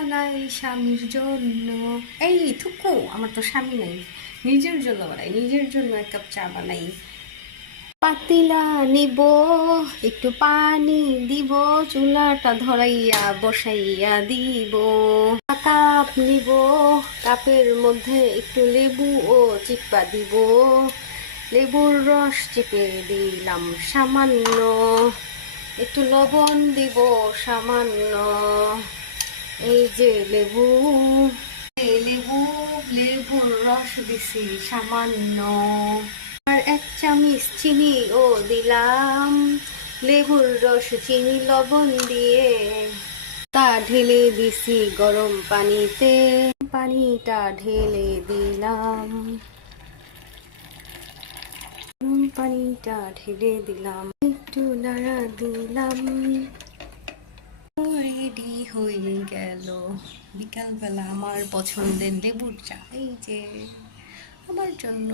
বানাই স্বামীর জন্য। এই, থুকু আমার তো স্বামী নাই। নিজের জন্য বানাই, নিজের জন্য এক কাপ চা বানাই। পাতিলা নিব, একটু পানি দিব, চুলাটা ধরাইয়া বসাইয়া দিব। কাপ নিব, কাপের মধ্যে একটু লেবু ও চিপা দিব। লেবুর রস চিপে দিলাম সামান্য। একটু লবণ দিব সামান্য। যে লেবু লেবু, লেবুর রস দিছি সামান্য। আর এক চামচ চিনি ও দিলাম। লেবুর রস চিনি লবণ দিয়ে তা ঢেলে দিছি গরম পানিতে। পানিটা ঢেলে দিলাম। গরম পানিটা ঢেলে দিলাম। একটু নাড়া দিলাম। রেডি হয়ে গেল। বিকালবেলা আমার পছন্দের লেবুর চা এই যে আমার জন্য